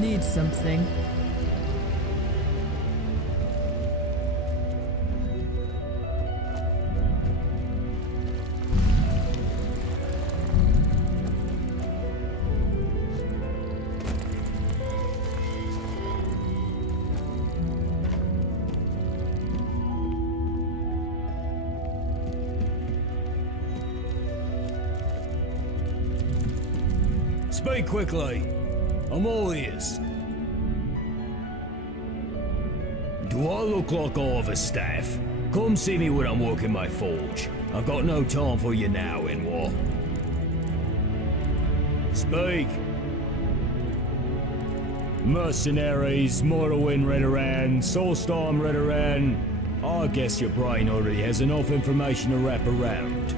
Need something? Speak quickly. I'm all ears. Do I look like I have a staff? Come see me when I'm working my forge. I've got no time for you now, Inwar. Speak. Mercenaries, Morrowind Redoran, Soulstorm Redoran. I guess your brain already has enough information to wrap around.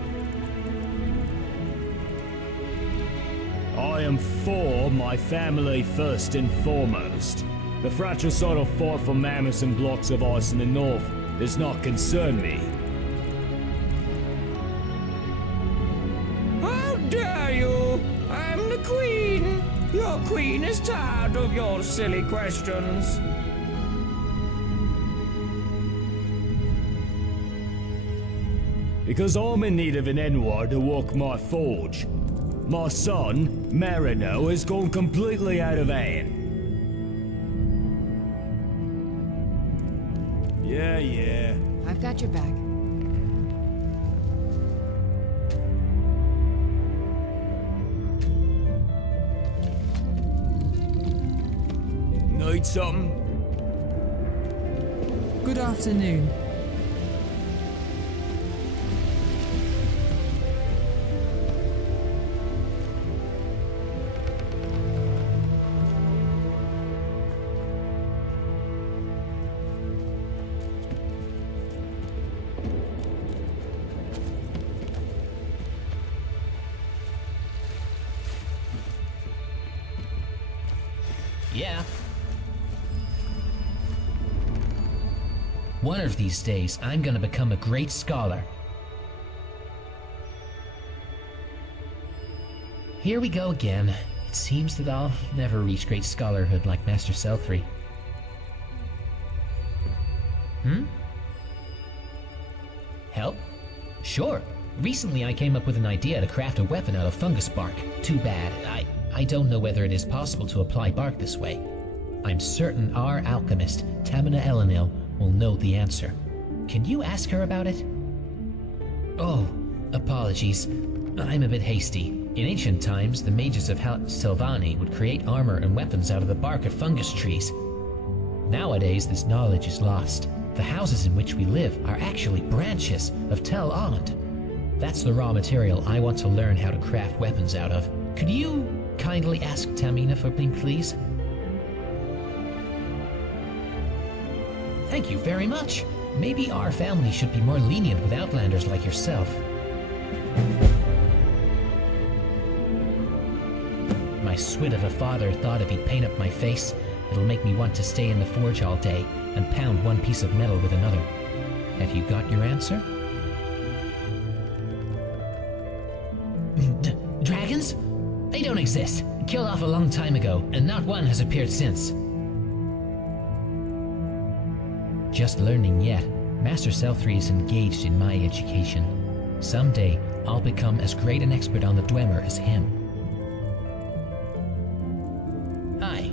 I am for my family first and foremost. The fratricide of fight for mammoths and blocks of ice in the north does not concern me. How dare you! I'm the queen! Your queen is tired of your silly questions. Because I'm in need of an Enwar to work my forge. My son, Marino, has gone completely out of hand. Yeah. I've got your back. Need something? Good afternoon. Yeah. One of these days, I'm gonna become a great scholar. Here we go again. It seems that I'll never reach great scholarhood like Master Selthry. Help? Sure. Recently I came up with an idea to craft a weapon out of fungus bark. Too bad. I don't know whether it is possible to apply bark this way. I'm certain our alchemist, Tamina Elenil, will know the answer. Can you ask her about it? Oh, apologies. I'm a bit hasty. In ancient times, the mages of Silvani would create armor and weapons out of the bark of fungus trees. Nowadays, this knowledge is lost. The houses in which we live are actually branches of Tel Ond. That's the raw material I want to learn how to craft weapons out of. Could you kindly ask Tamina for me, please? Thank you very much. Maybe our family should be more lenient with outlanders like yourself. My swit of a father thought if he'd paint up my face, it'll make me want to stay in the forge all day and pound one piece of metal with another. Have you got your answer? Dragons? They don't exist. Killed off a long time ago, and not one has appeared since. Just learning yet. Master Selthry is engaged in my education. Someday, I'll become as great an expert on the Dwemer as him. Hi.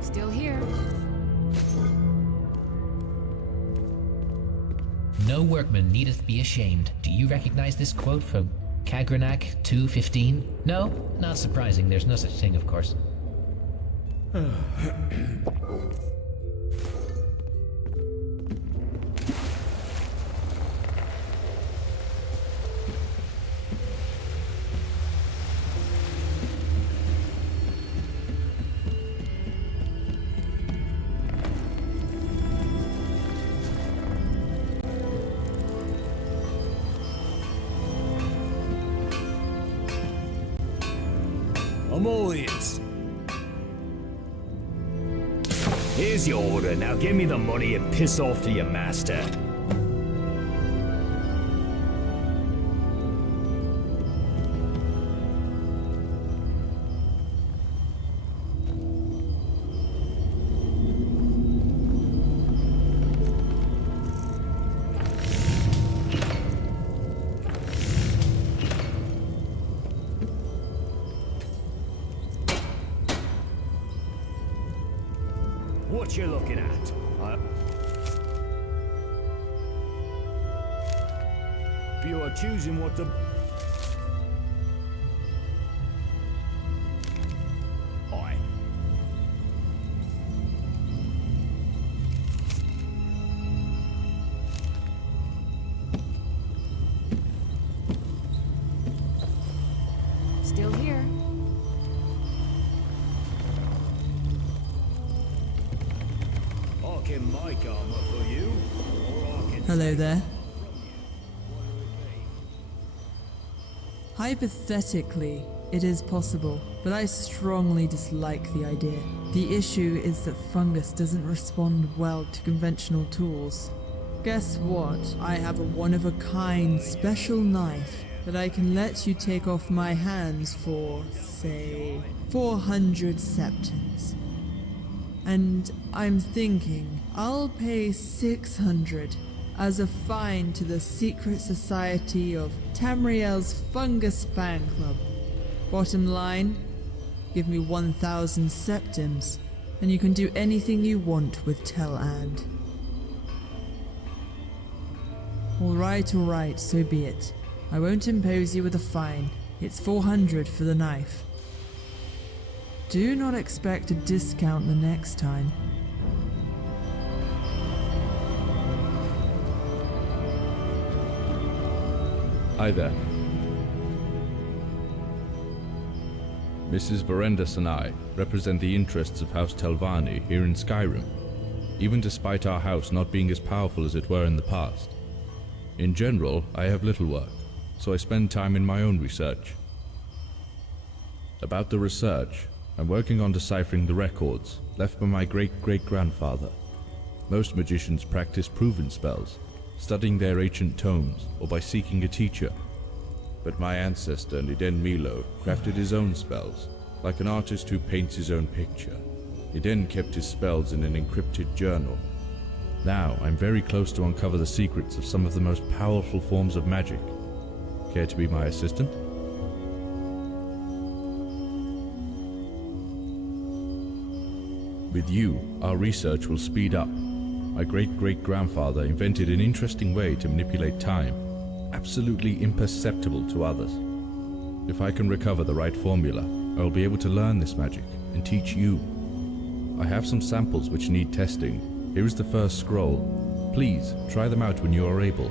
Still here. No workman needeth be ashamed. Do you recognize this quote from Kagranak 2:15? No? Not surprising. There's no such thing, of course. I'm all ears. Here's your order. Now give me the money and piss off to your master. What you looking at? You are choosing what to... Aye. Still here. I can make armor for you, or I can... Hello there. Hypothetically, it is possible, but I strongly dislike the idea. The issue is that fungus doesn't respond well to conventional tools. Guess what? I have a one-of-a-kind special knife that I can let you take off my hands for, say, 400 septims. And I'm thinking I'll pay 600 as a fine to the secret society of Tamriel's Fungus Fan Club. Bottom line, give me 1,000 septims, and you can do anything you want with Tel-And. Alright, so be it. I won't impose you with a fine. It's 400 for the knife. Do not expect a discount the next time. Hi there. Mrs. Verendas and I represent the interests of House Telvanni here in Skyrim, even despite our house not being as powerful as it were in the past. In general, I have little work, so I spend time in my own research. About the research, I'm working on deciphering the records left by my great-great-grandfather. Most magicians practice proven spells, studying their ancient tomes or by seeking a teacher. But my ancestor Niden Milo crafted his own spells, like an artist who paints his own picture. Niden kept his spells in an encrypted journal. Now I'm very close to uncover the secrets of some of the most powerful forms of magic. Care to be my assistant? With you, our research will speed up. My great-great-grandfather invented an interesting way to manipulate time, absolutely imperceptible to others. If I can recover the right formula, I will be able to learn this magic and teach you. I have some samples which need testing. Here is the first scroll. Please, try them out when you are able.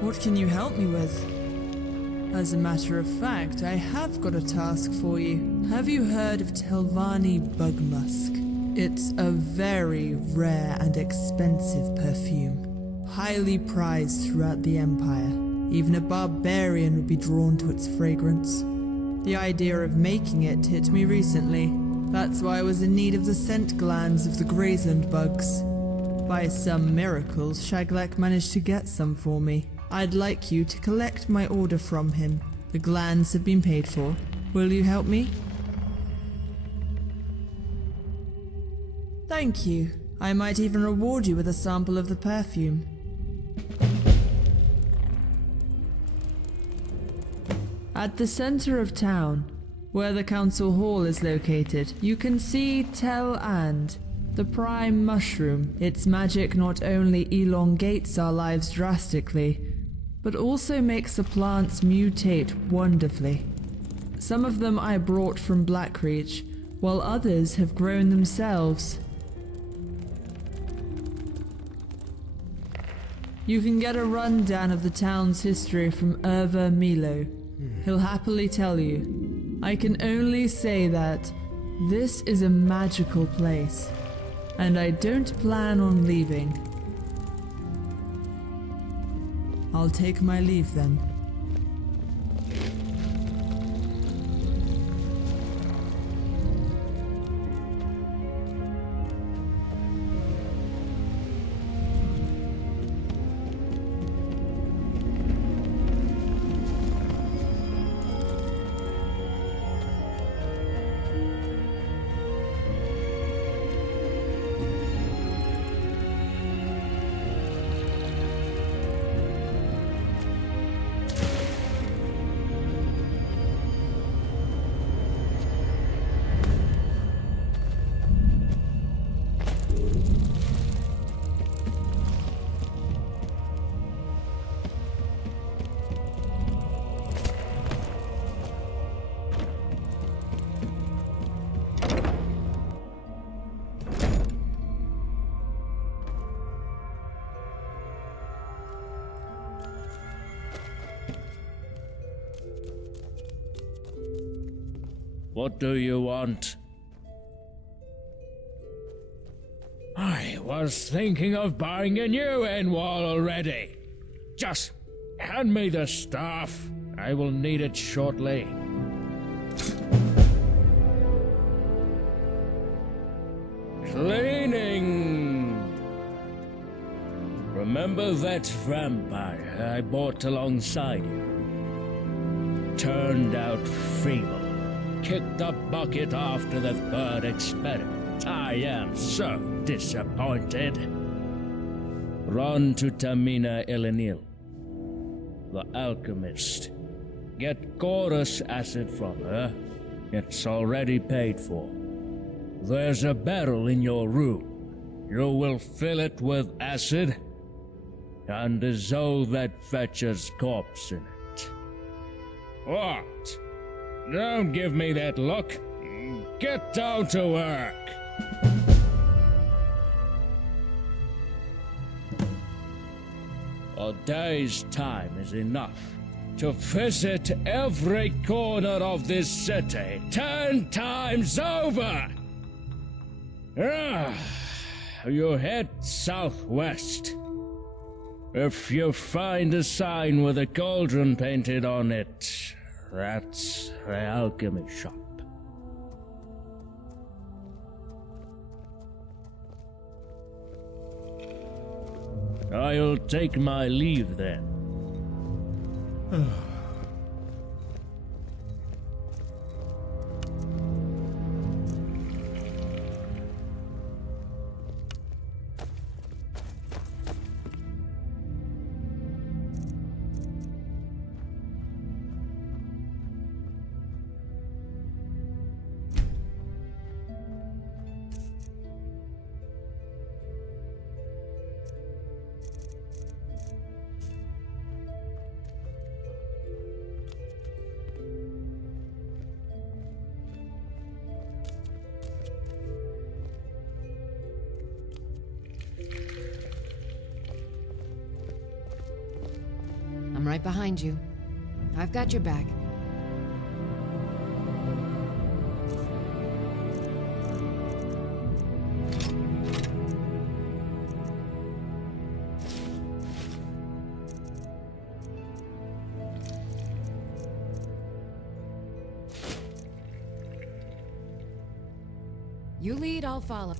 What can you help me with? As a matter of fact, I have got a task for you. Have you heard of Telvanni Bugmusk? It's a very rare and expensive perfume, highly prized throughout the Empire. Even a barbarian would be drawn to its fragrance. The idea of making it hit me recently. That's why I was in need of the scent glands of the Graysland bugs. By some miracles, Shaglek managed to get some for me. I'd like you to collect my order from him. The glands have been paid for. Will you help me? Thank you. I might even reward you with a sample of the perfume. At the center of town, where the council hall is located, you can see Tel And, the prime mushroom. Its magic not only elongates our lives drastically, but also makes the plants mutate wonderfully. Some of them I brought from Blackreach, while others have grown themselves. You can get a rundown of the town's history from Erva Milo. He'll happily tell you. I can only say that this is a magical place, and I don't plan on leaving. I'll take my leave then. What do you want? I was thinking of buying a new end wall already. Just hand me the stuff. I will need it shortly. Cleaning. Remember that vampire I bought alongside you? Turned out feeble. Kicked the bucket after the third experiment. I am so disappointed. Run to Tamina Elenil, the alchemist. Get chorus acid from her. It's already paid for. There's a barrel in your room. You will fill it with acid and dissolve that fetcher's corpse in it. What? Don't give me that look. Get down to work. A day's time is enough to visit every corner of this city 10 times over. You head southwest. If you find a sign with a cauldron painted on it, that's the alchemy shop. I'll take my leave then. Right behind you. I've got your back. You lead, I'll follow.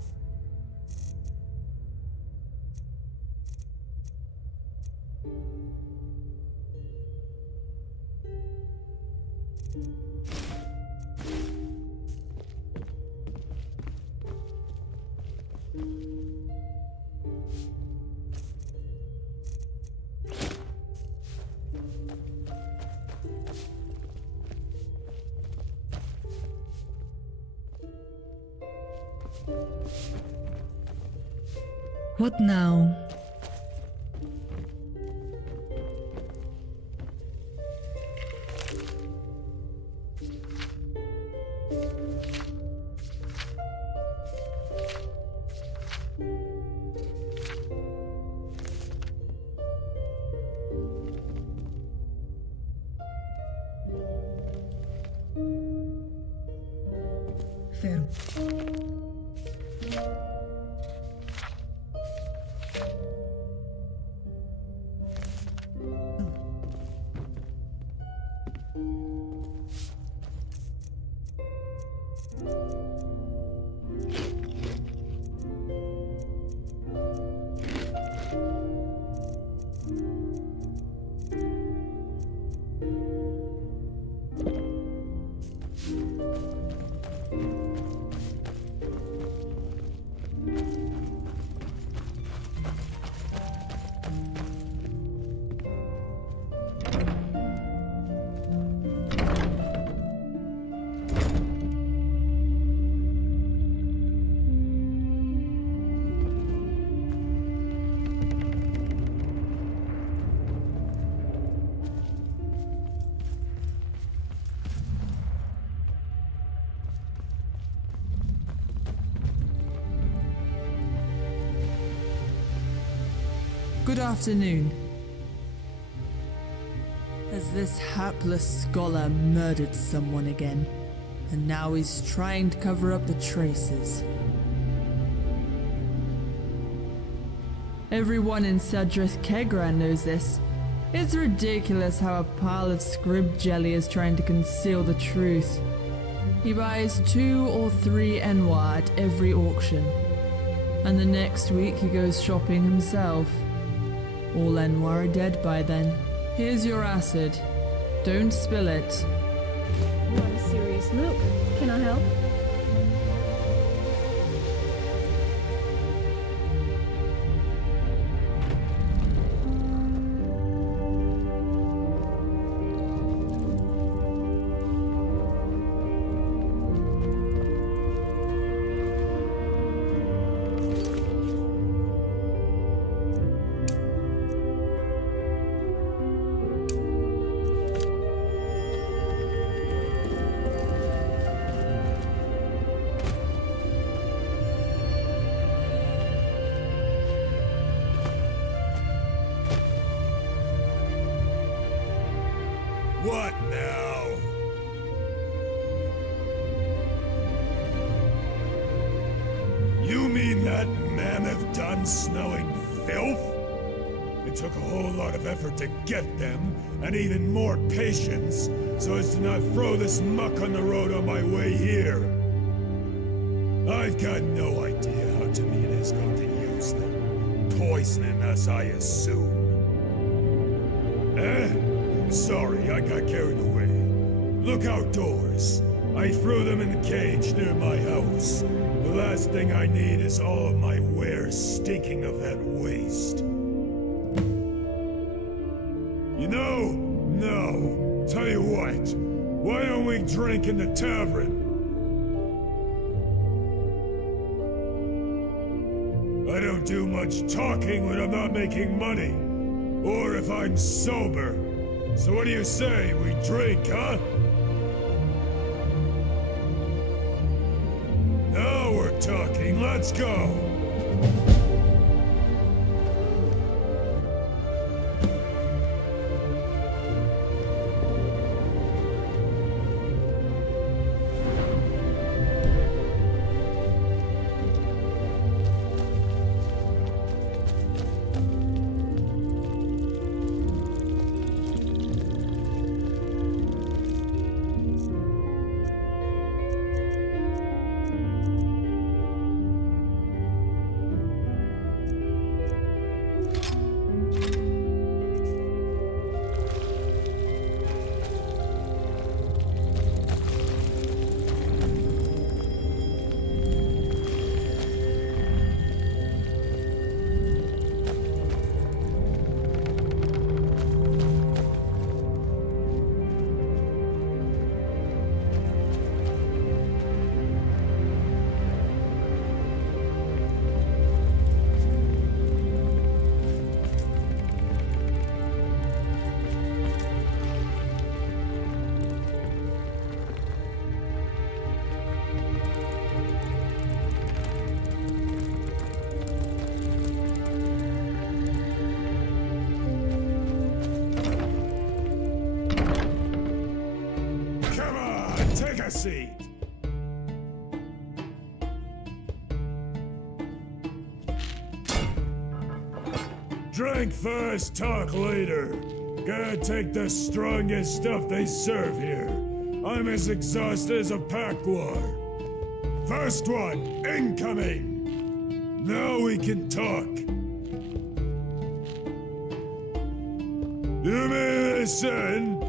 What now? Fair. Good afternoon. Has this hapless scholar murdered someone again? And now he's trying to cover up the traces. Everyone in Sadrith Kegran knows this. It's ridiculous how a pile of scrib jelly is trying to conceal the truth. He buys 2 or 3 Enwa at every auction. And the next week he goes shopping himself. All Enwa are dead by then. Here's your acid. Don't spill it. Not a serious look. Can I help? What now? You mean that mammoth dun-smelling filth? It took a whole lot of effort to get them, and even more patience, so as to not throw this muck on the road on my way here. I've got no idea how Tamina is going to use them. Poisoning us, I assume. Sorry, I got carried away. Look outdoors. I threw them in the cage near my house. The last thing I need is all of my wares stinking of that waste. You know, no. Tell you what. Why don't we drink in the tavern? I don't do much talking when I'm not making money. Or if I'm sober. So what do you say? We drink, huh? Now we're talking. Let's go. Take a seat. Drink first, talk later. Gotta take the strongest stuff they serve here. I'm as exhausted as a pack war. First one, incoming! Now we can talk. You mean listen?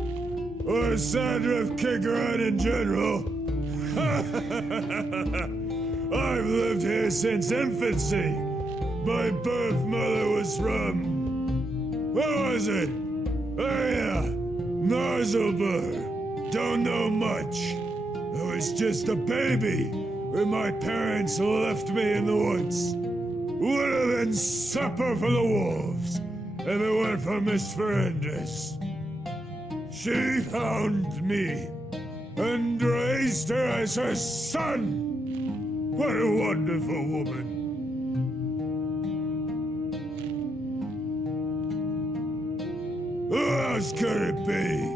Or Sandra kick around in general? I've lived here since infancy. My birth mother was from... What was it? Oh yeah, Nozzleburg. Don't know much. I was just a baby when my parents left me in the woods. Would have been supper for the wolves if it weren't for Miss Ferendis. She found me and raised her as her son. What a wonderful woman. Who else could it be?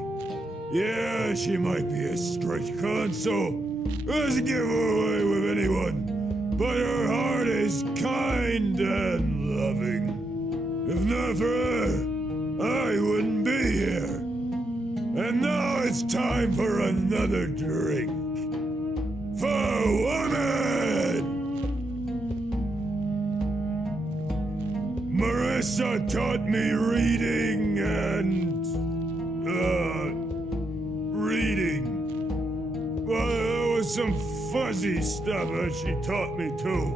Yeah, she might be a straight console. Doesn't give away with anyone. But her heart is kind and loving. If not for her, I wouldn't be here. And now it's time for another drink. For woman! Marissa taught me reading and... reading. Well, there was some fuzzy stuff that she taught me too.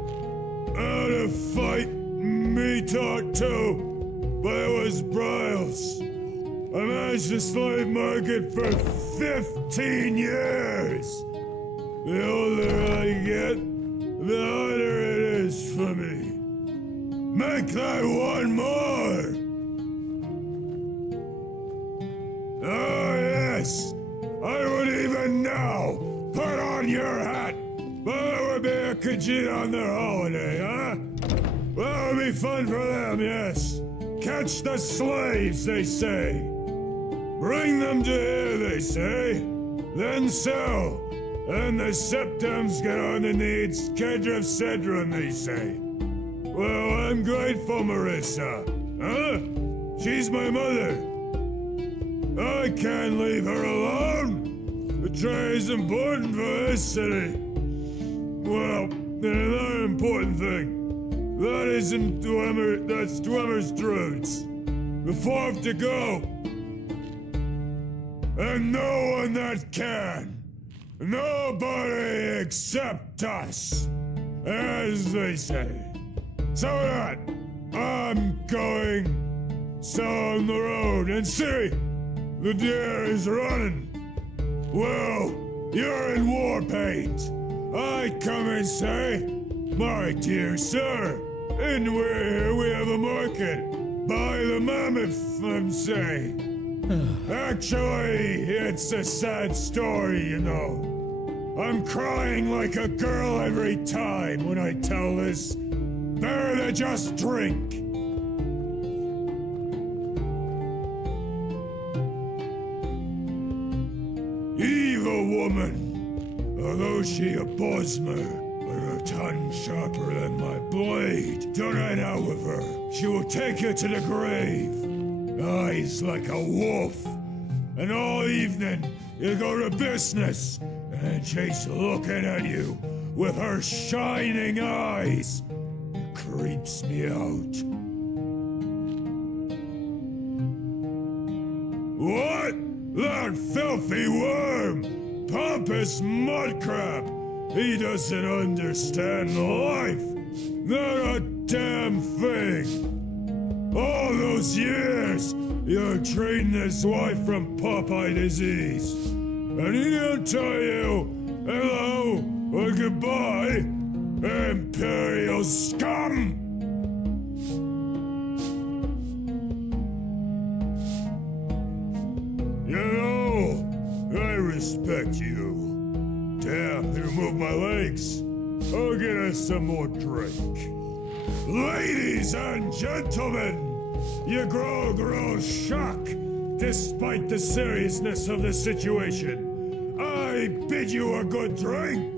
How to fight, me taught too. But it was brilliance. I managed the slave market for 15 years. The older I get, the harder it is for me. Make that one more! Oh yes, I would even now put on your hat, but it would be a Khajiit on their holiday, huh? That would be fun for them, yes. Catch the slaves, they say. Bring them to here, they say. Then sell. And the septums get on the needs, Kedra Cedron, they say. Well, I'm grateful, Marissa. Huh? She's my mother. I can't leave her alone. The trade is important for this city. Well, another important thing. That isn't Dwemer, that's Dwemer's druids. The fourth to go. And no one that can. Nobody except us. As they say. So that, I'm going down the road and see, the deer is running. Well, you're in war paint. I come and say, my dear sir, and we have a market. Buy the mammoth, I'm saying. Actually, it's a sad story, you know. I'm crying like a girl every time when I tell this. Better to just drink. Evil woman. Although she abhors me, but her tongue sharper than my blade. Don't hang out with her. She will take you to the grave. Eyes like a wolf. And all evening, you go to business, and she's looking at you with her shining eyes. Creeps me out. What? That filthy worm! Pompous mudcrab! He doesn't understand life! Not a damn thing! All those years, you're treating his wife from Popeye disease. And he don't tell you hello or goodbye, Imperial scum! You know, I respect you. Damn, they removed my legs. I'll get us some more drink. Ladies and gentlemen, you grow shock despite the seriousness of the situation. I I bid you a good drink!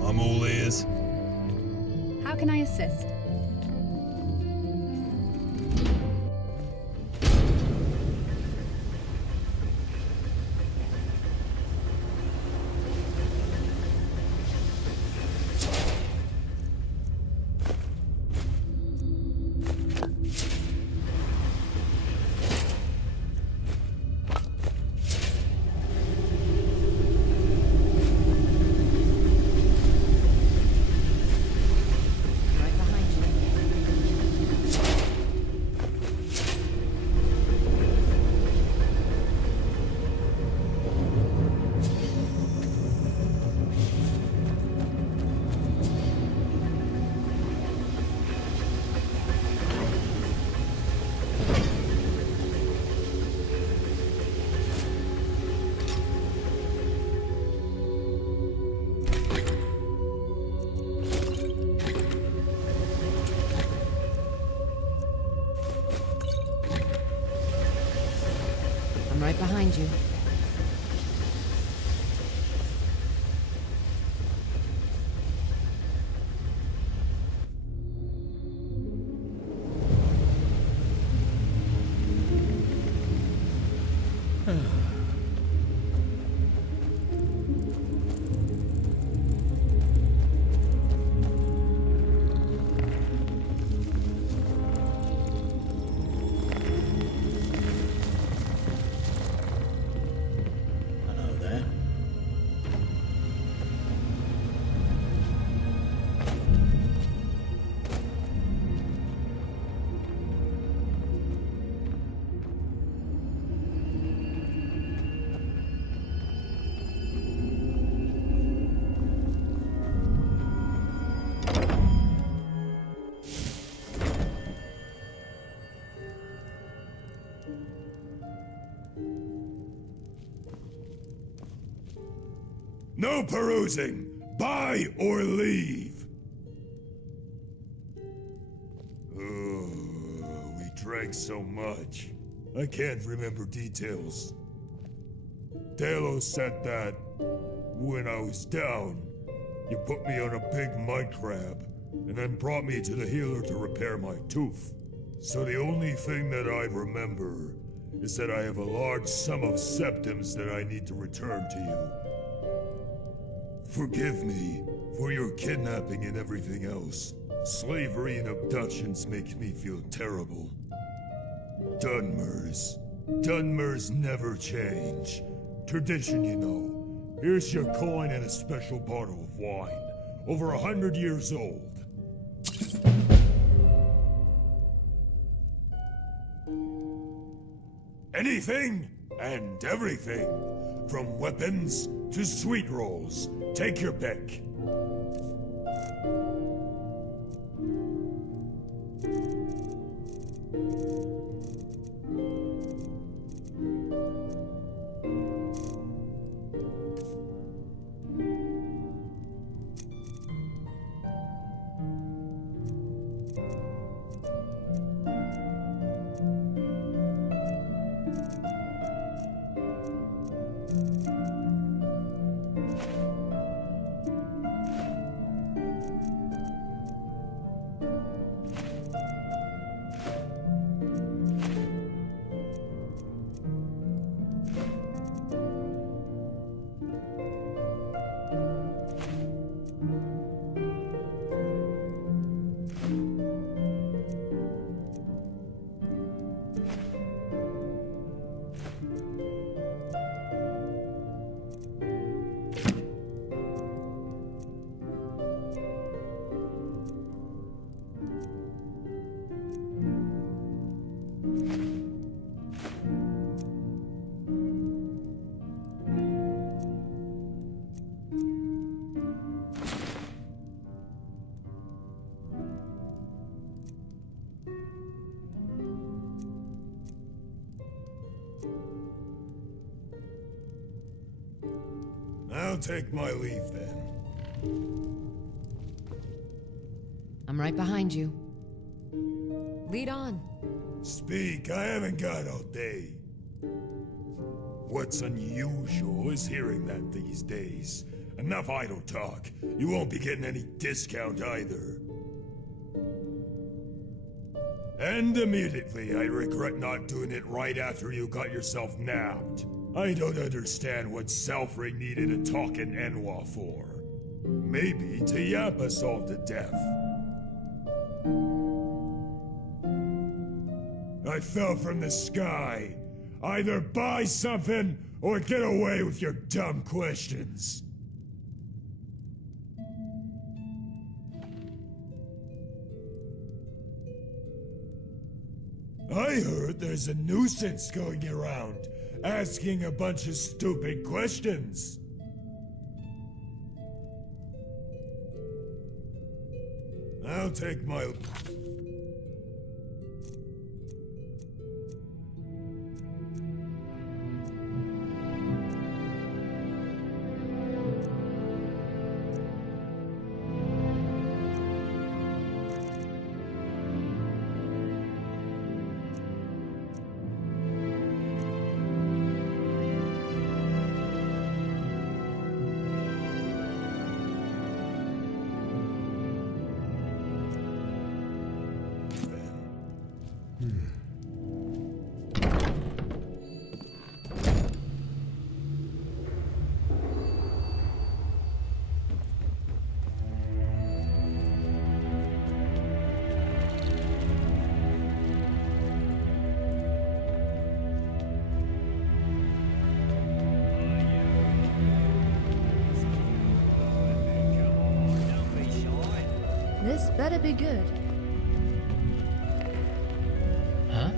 I'm all ears. How can I assist? Right behind you. I'm right behind you. Hello there. No perusing! Buy or leave! We drank so much. I can't remember details. Talos said that when I was down, you put me on a big mud crab and then brought me to the healer to repair my tooth. So the only thing that I remember is that I have a large sum of septims that I need to return to you. Forgive me for your kidnapping and everything else. Slavery and abductions makes me feel terrible. Dunmers. Dunmers never change. Tradition, you know. Here's your coin and a special bottle of wine. Over 100 years old. Anything and everything. From weapons to sweet rolls. Take your pick. I'll take my leave then. I'm right behind you. Lead on. Speak, I haven't got all day. What's unusual is hearing that these days. Enough idle talk. You won't be getting any discount either. And immediately, I regret not doing it right after you got yourself nabbed. I don't understand what Selfring needed a talking Enwa for. Maybe to yap us all to death. I fell from the sky. Either buy something, or get away with your dumb questions. I heard there's a nuisance going around, asking a bunch of stupid questions. I'll take my... This better be good. Huh?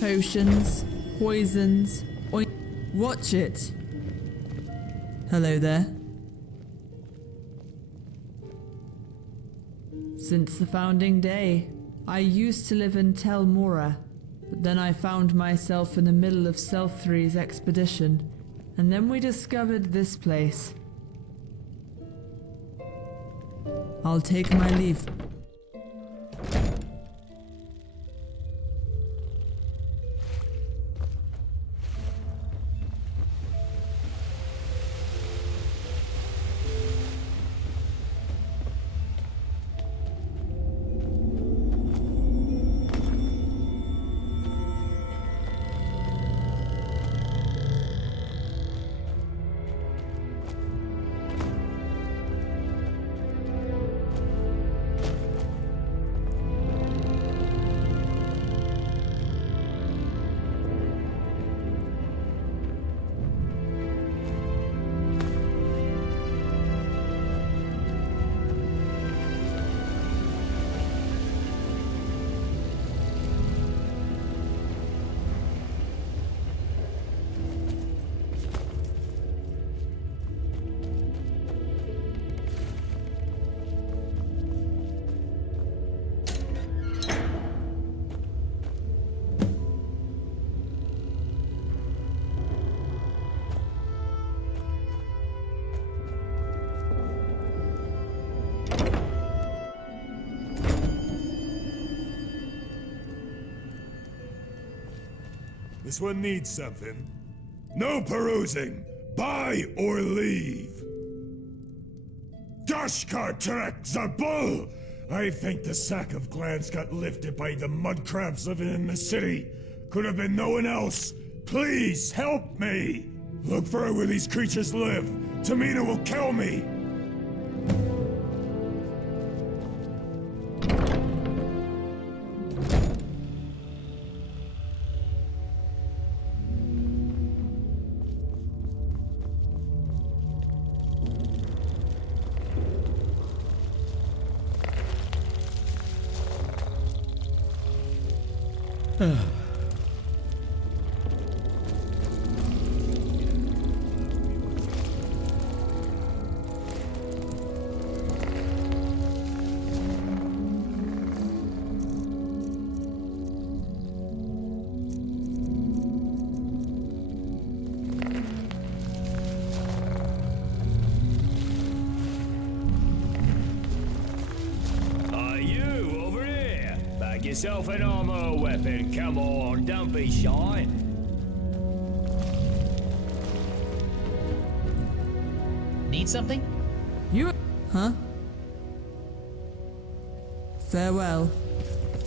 Potions, poisons, watch it. Hello there. Since the founding day, I used to live in Tel Mora, but then I found myself in the middle of Selthri's expedition, and then we discovered this place. I'll take my leave. thinks one needs something. No perusing! Buy or leave! Dashkar Trek Zarbul! I think the sack of glands got lifted by the mudcrabs living in the city. Could have been no one else. Please help me! Look for where these creatures live. Tamina will kill me! Yourself an armor weapon, come on, don't be shy. Need something? You... Huh? Farewell.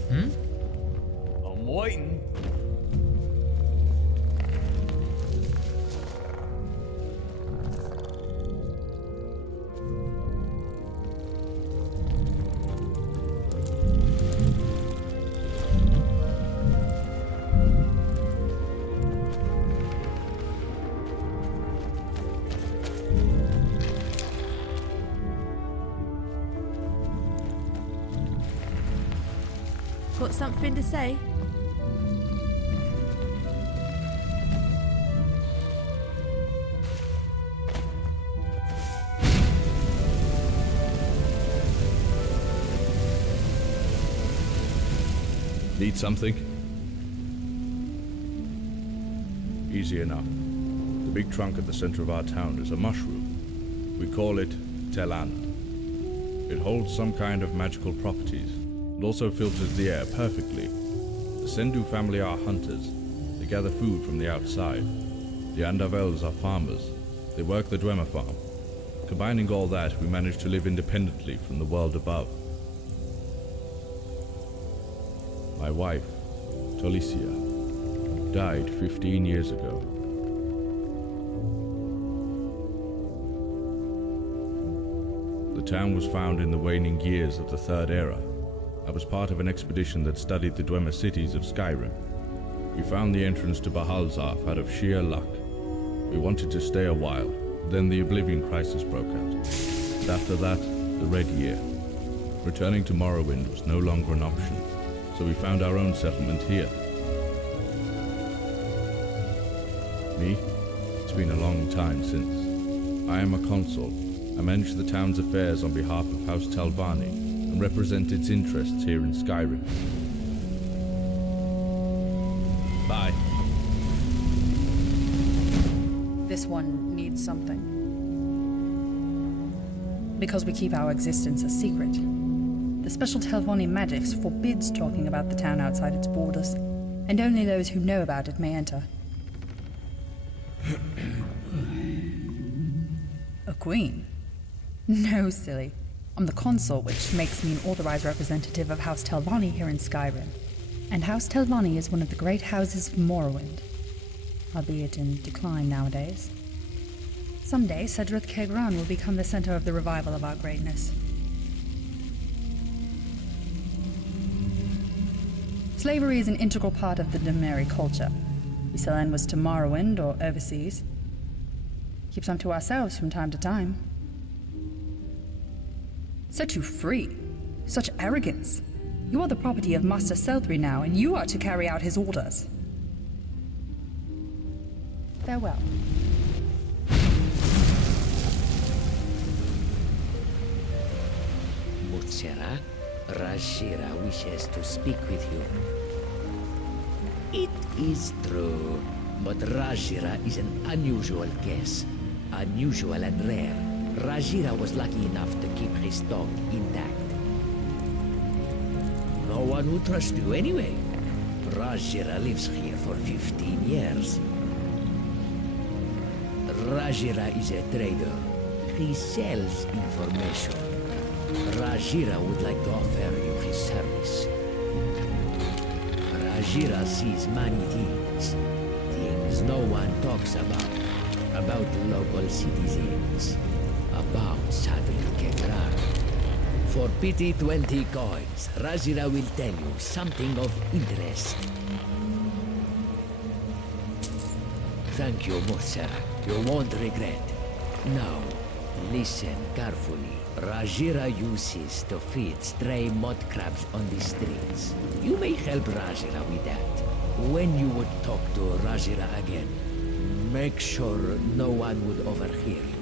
I'm waiting. Got something to say? Need something? Easy enough. The big trunk at the center of our town is a mushroom. We call it Telana. It holds some kind of magical properties. It also filters the air perfectly. The Sendu family are hunters. They gather food from the outside. The Andav elves are farmers. They work the Dwemer farm. Combining all that, we manage to live independently from the world above. My wife, Tolicia, died 15 years ago. The town was found in the waning years of the Third Era. I was part of an expedition that studied the Dwemer cities of Skyrim. We found the entrance to Bahalzarth out of sheer luck. We wanted to stay a while, then the Oblivion Crisis broke out. And after that, the Red Year. Returning to Morrowind was no longer an option, so we found our own settlement here. Me? It's been a long time since. I am a consul. I manage the town's affairs on behalf of House Talvani, and represent its interests here in Skyrim. Bye. This one needs something. Because we keep our existence a secret. The special Telvani magics forbids talking about the town outside its borders, and only those who know about it may enter. A queen? No, silly. I'm the consul, which makes me an authorized representative of House Telvani here in Skyrim. And House Telvani is one of the great houses of Morrowind, albeit in decline nowadays. Someday, Cedrith Kegran will become the center of the revival of our greatness. Slavery is an integral part of the Demeri culture. We sell enwas to Morrowind or overseas. Keep some to ourselves from time to time. Set you free. Such arrogance. You are the property of Master Selthry now, and you are to carry out his orders. Farewell. Mutsera, Rajira wishes to speak with you. It is true, but Rajira is an unusual case. Unusual and rare. Rajira was lucky enough to keep his dog intact. No one would trust you anyway. Rajira lives here for 15 years. Rajira is a trader. He sells information. Rajira would like to offer you his service. Rajira sees many things. Things no one talks about. About local citizens. About Sadrik Kekrar. For pity 20 coins, Rajira will tell you something of interest. Thank you, Mursera. You won't regret. Now, listen carefully. Rajira uses to feed stray mud crabs on the streets. You may help Rajira with that. When you would talk to Rajira again, make sure no one would overhear you.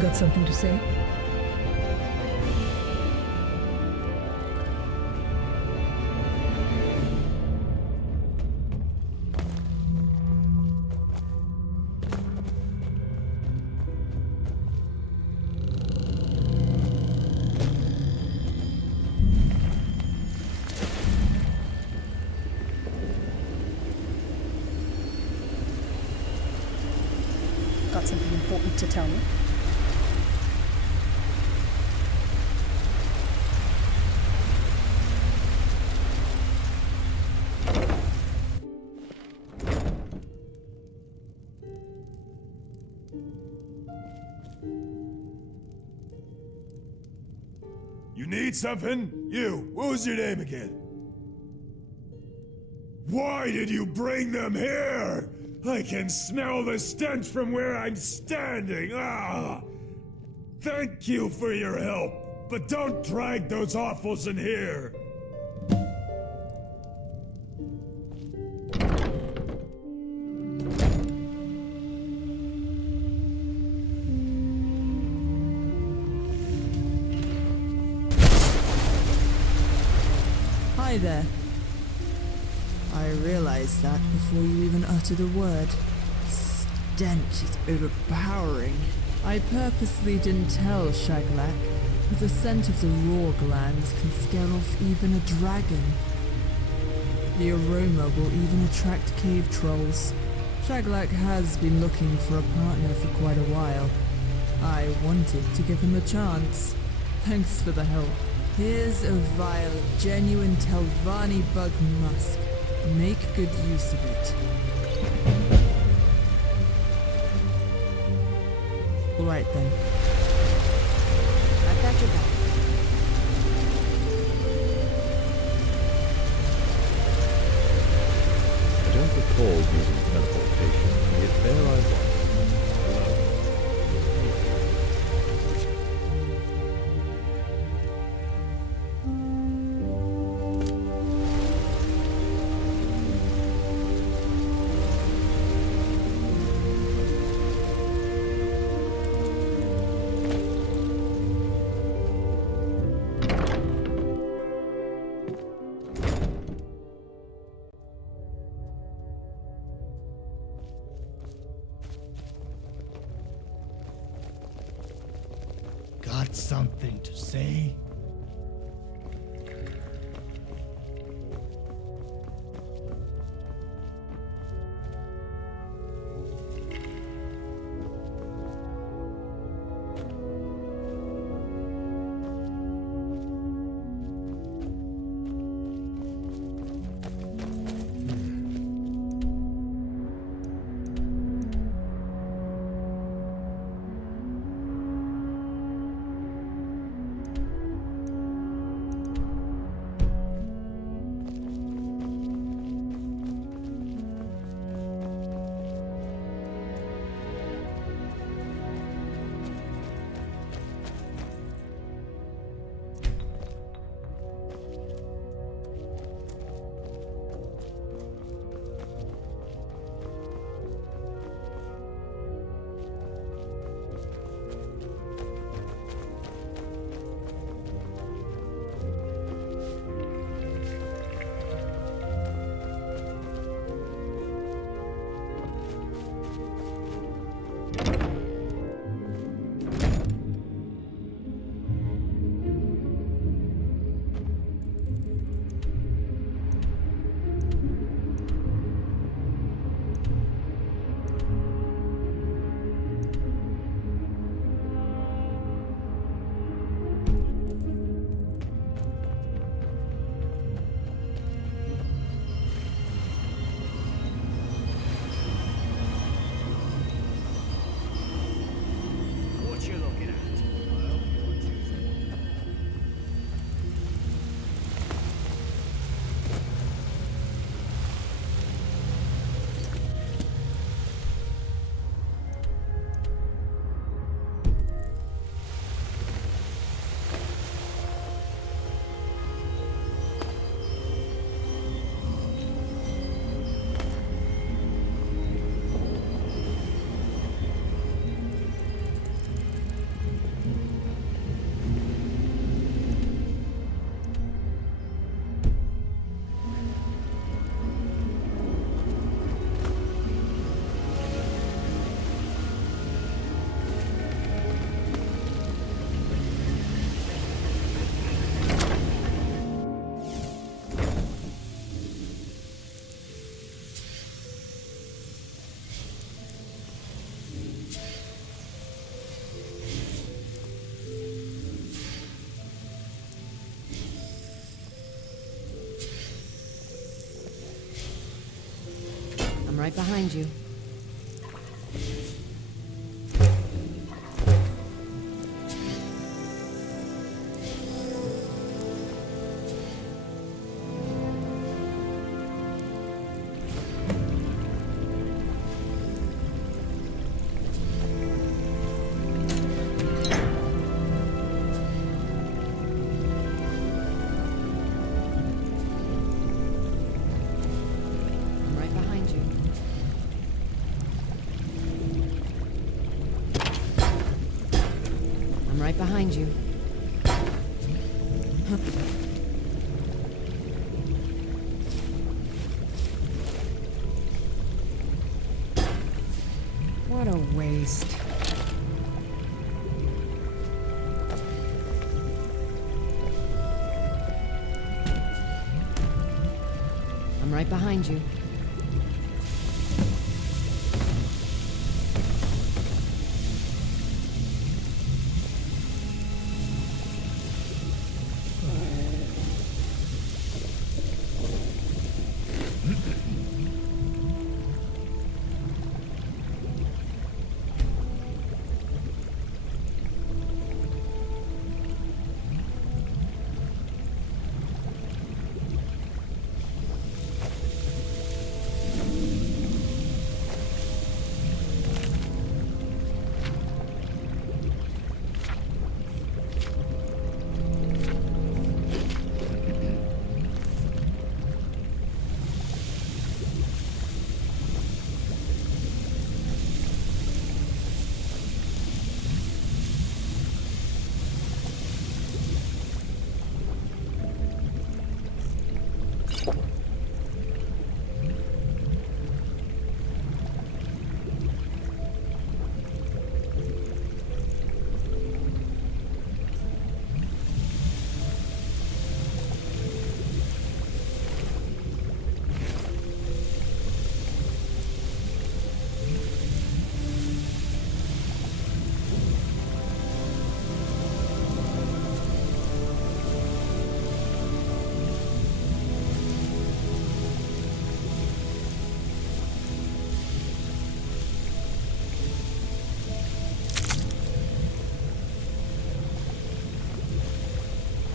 Got something to say? Got something important to tell me? You need something? You, what was your name again? Why did you bring them here? I can smell the stench from where I'm standing. Ah! Thank you for your help, but don't drag those offals in here. Hi there. I realized that before you even uttered a word. Stench is overpowering. I purposely didn't tell Shaglak, but the scent of the raw glands can scare off even a dragon. The aroma will even attract cave trolls. Shaglak has been looking for a partner for quite a while. I wanted to give him a chance. Thanks for the help. Here's a vial of genuine Telvanni bug musk. Make good use of it. Alright then. I've got your back. I don't recall using teleportation, yet there I was. Got something to say? right behind you. Right behind you. What a waste. I'm right behind you.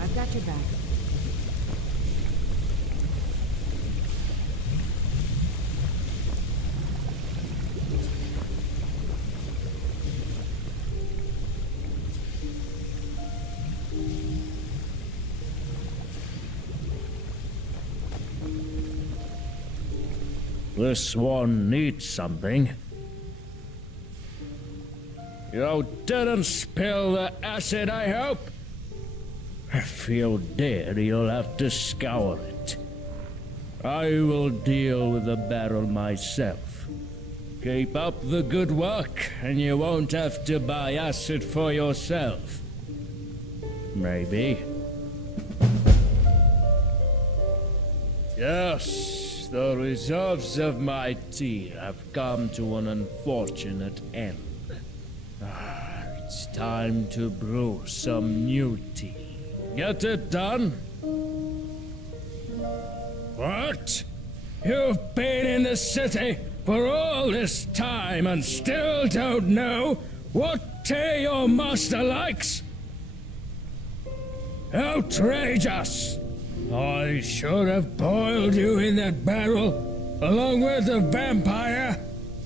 I've got your back. This one needs something. You didn't spill the acid, I hope? If you did, you'll have to scour it. I will deal with the barrel myself. Keep up the good work, and you won't have to buy acid for yourself. Maybe. Yes, the reserves of my tea have come to an unfortunate end. It's time to brew some new tea. Get it done? What? You've been in the city for all this time and still don't know what tea your master likes? Outrageous! I should have boiled you in that barrel, along with the vampire.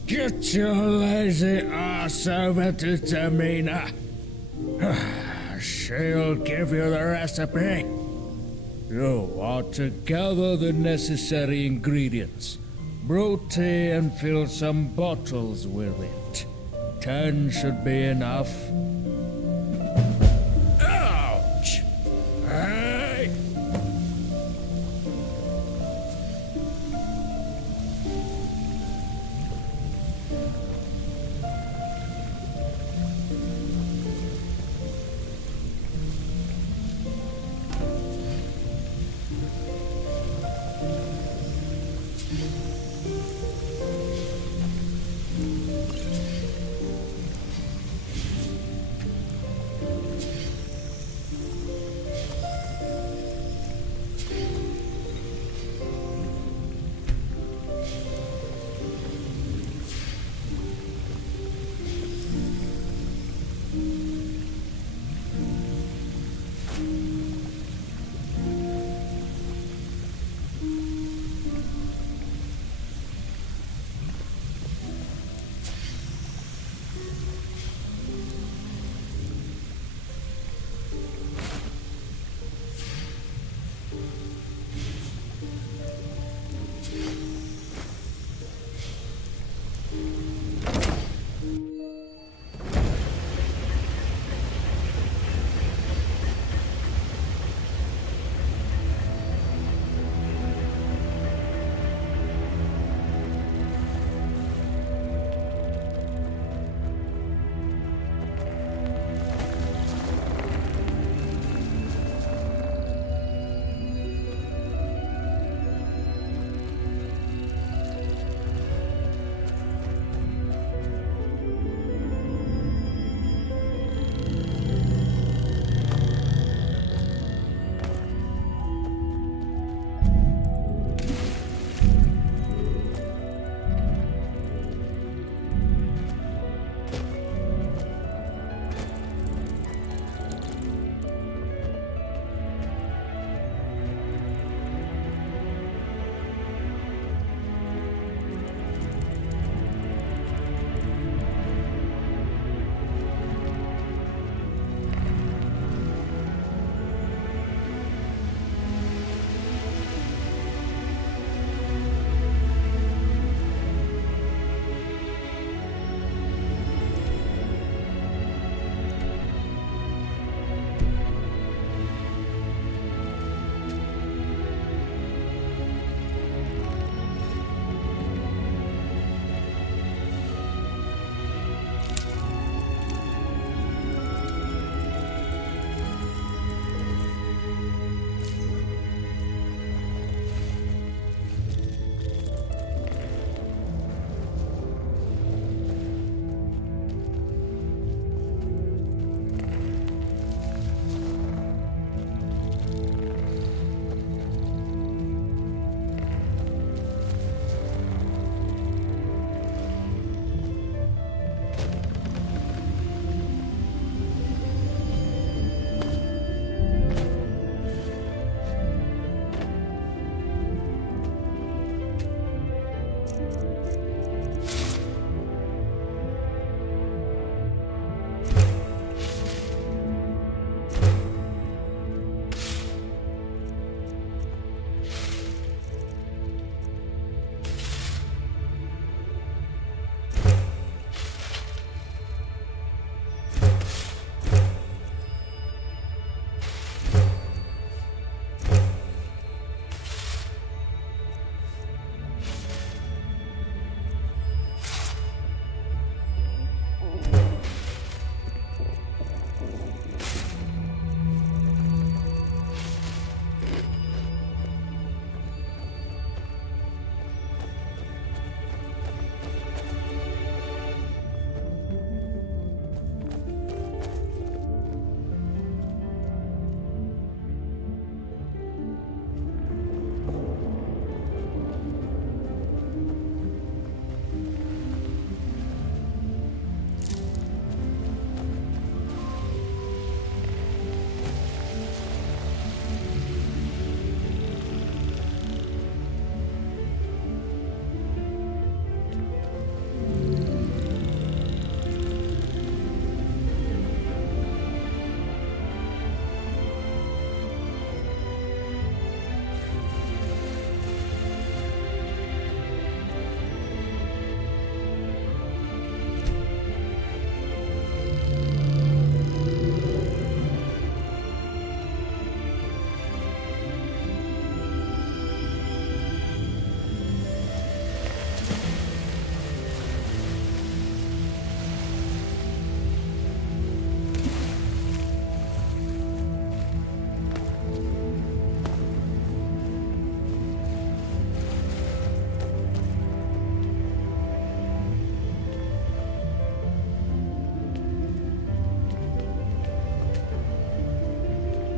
Get your lazy ass over to Tamina. She'll give you the recipe. You are to gather the necessary ingredients, brew tea and fill some bottles with it. 10 should be enough.